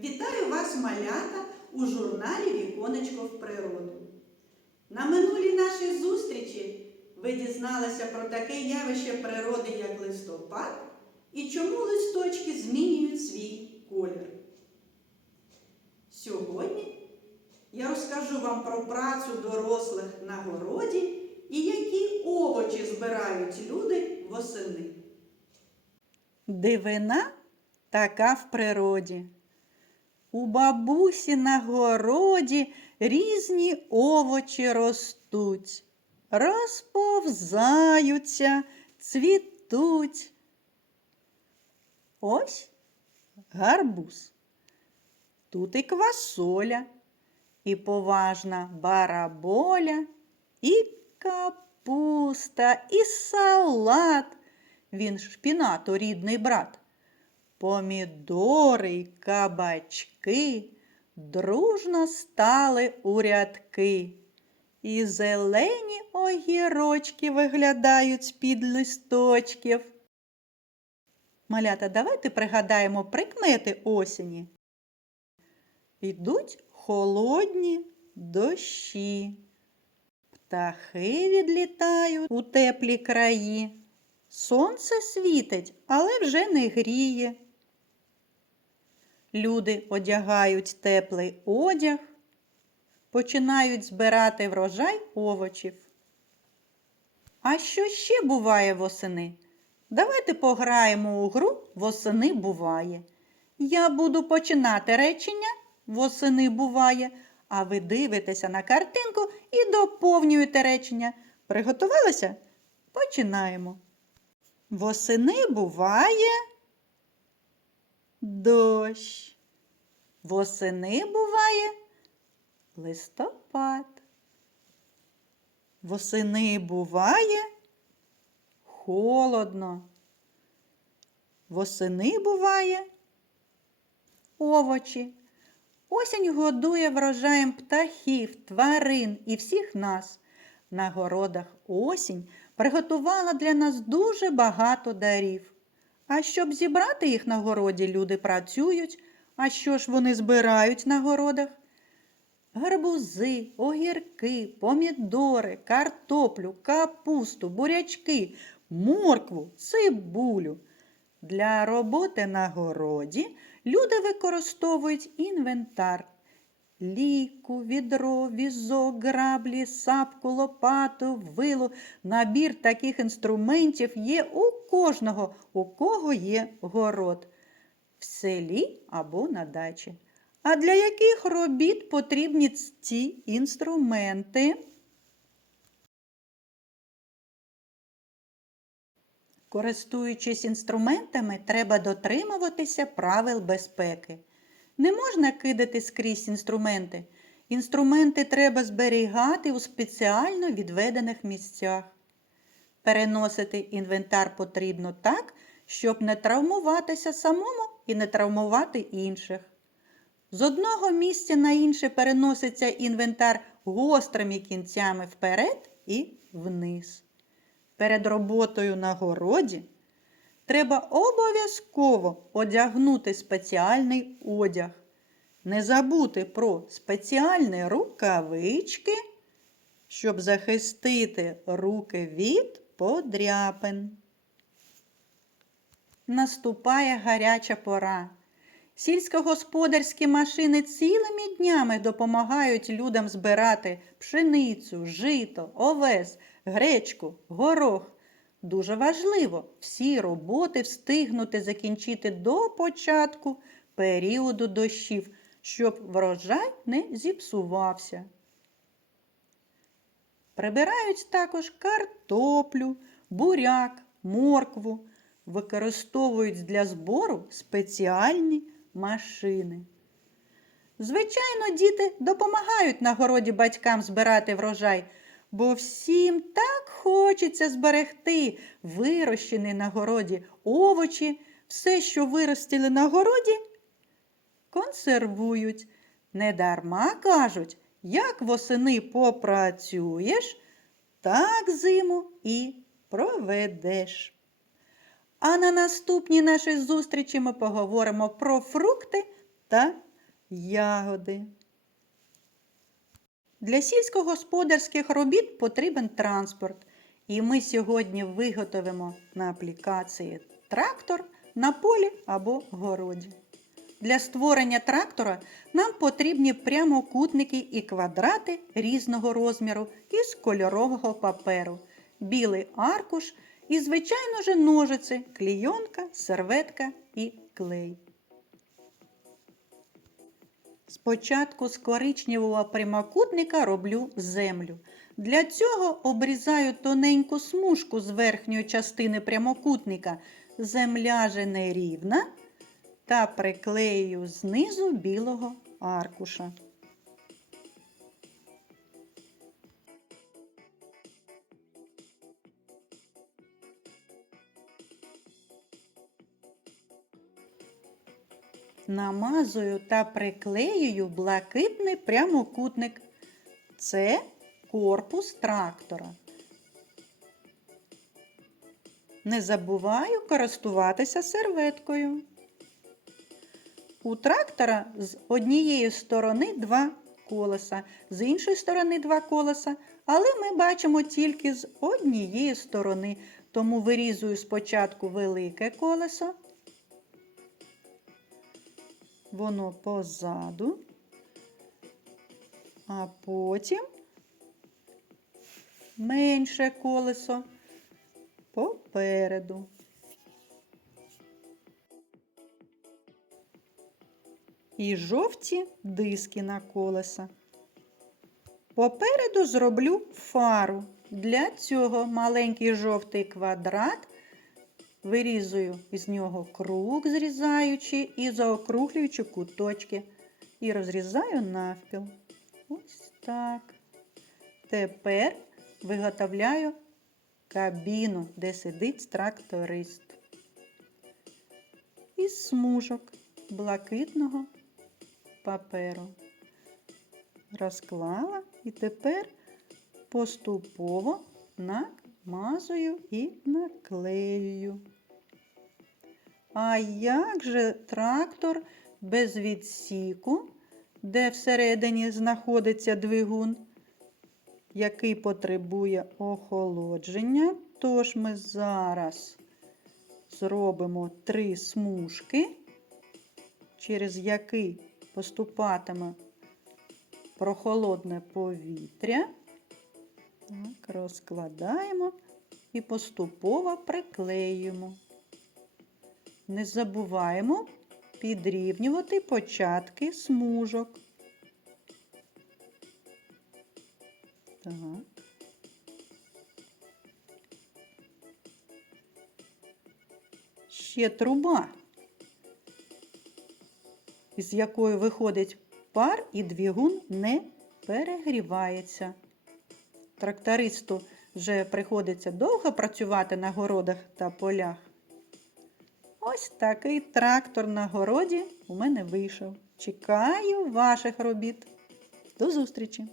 Вітаю вас, малята, у журналі Віконечко в природу. На минулій нашій зустрічі ви дізналися про таке явище природи, як листопад, і чому листочки змінюють свій колір. Сьогодні я розкажу вам про працю дорослих на городі і які овочі збирають люди восени. Дивина така в природі. У бабусі на городі різні овочі ростуть, розповзаються, цвітуть. Ось гарбуз. Тут і квасоля, і поважна бараболя, і капуста, і салат. Він шпінату рідний брат. Помідори й кабачки дружно стали у рядки. І зелені огірочки виглядають з-під листочків. Малята, давайте пригадаємо прикмети осені. Йдуть холодні дощі. Птахи відлітають у теплі краї. Сонце світить, але вже не гріє. Люди одягають теплий одяг, починають збирати врожай овочів. А що ще буває восени? Давайте пограємо у гру Восени буває. Я буду починати речення Восени буває, а ви дивитеся на картинку і доповнюєте речення. Приготувалися? Починаємо. Восени буває дощ. Восени буває листопад. Восени буває холодно. Восени буває овочі. Осінь годує врожаєм птахів, тварин і всіх нас. На городах осінь приготувала для нас дуже багато дарів. А щоб зібрати їх на городі, люди працюють. А що ж вони збирають на городах? Гарбузи, огірки, помідори, картоплю, капусту, бурячки, моркву, цибулю. Для роботи на городі люди використовують інвентар. Ліку, відро, візок, граблі, сапку, лопату, вилу. Набір таких інструментів є у кожного, у кого є город, в селі або на дачі. А для яких робіт потрібні ці інструменти? Користуючись інструментами, треба дотримуватися правил безпеки. Не можна кидати скрізь інструменти. Інструменти треба зберігати у спеціально відведених місцях. Переносити інвентар потрібно так, щоб не травмуватися самому і не травмувати інших. З одного місця на інше переноситься інвентар гострими кінцями вперед і вниз. Перед роботою на городі треба обов'язково одягнути спеціальний одяг. Не забути про спеціальні рукавички, щоб захистити руки від подряпин. Наступає гаряча пора. Сільськогосподарські машини цілими днями допомагають людям збирати пшеницю, жито, овес, гречку, горох. Дуже важливо всі роботи встигнути закінчити до початку періоду дощів, щоб врожай не зіпсувався. Прибирають також картоплю, буряк, моркву, використовують для збору спеціальні машини. Звичайно, діти допомагають на городі батькам збирати врожай, бо всім так хочеться зберегти вирощені на городі овочі, все, що виростили на городі, консервують. Недарма кажуть, як восени попрацюєш, так зиму і проведеш. А на наступній нашій зустрічі ми поговоримо про фрукти та ягоди. Для сільськогосподарських робіт потрібен транспорт. І ми сьогодні виготовимо на аплікації трактор на полі або городі. Для створення трактора нам потрібні прямокутники і квадрати різного розміру із кольорового паперу, білий аркуш і, звичайно же, ножиці, клійонка, серветка і клей. Спочатку з коричневого прямокутника роблю землю. Для цього обрізаю тоненьку смужку з верхньої частини прямокутника. Земля же нерівна та приклею знизу білого аркуша. Намазую та приклеюю блакитний прямокутник. Це корпус трактора. Не забуваю користуватися серветкою. У трактора з однієї сторони два колеса, з іншої сторони два колеса, але ми бачимо тільки з однієї сторони, тому вирізую спочатку велике колесо, воно позаду, а потім менше колесо попереду. І жовті диски на колеса. Попереду зроблю фару. Для цього маленький жовтий квадрат вирізую з нього круг, зрізаючи і заокруглюючи куточки. І розрізаю навпіл. Ось так. Тепер виготовляю кабіну, де сидить тракторист. Із смужок блакитного паперу. Розклала і тепер поступово намазую і наклеюю. А як же трактор без відсіку, де всередині знаходиться двигун? який потребує охолодження. Тож ми зараз зробимо три смужки, через які поступатиме прохолодне повітря. Так, Розкладаємо і поступово приклеюємо. Не забуваємо підрівнювати початки смужок. Так. Ще труба, із якої виходить пар і двигун не перегрівається. Трактористу вже приходиться довго працювати на городах та полях. Ось такий трактор на городі у мене вийшов. Чекаю ваших робіт. До зустрічі!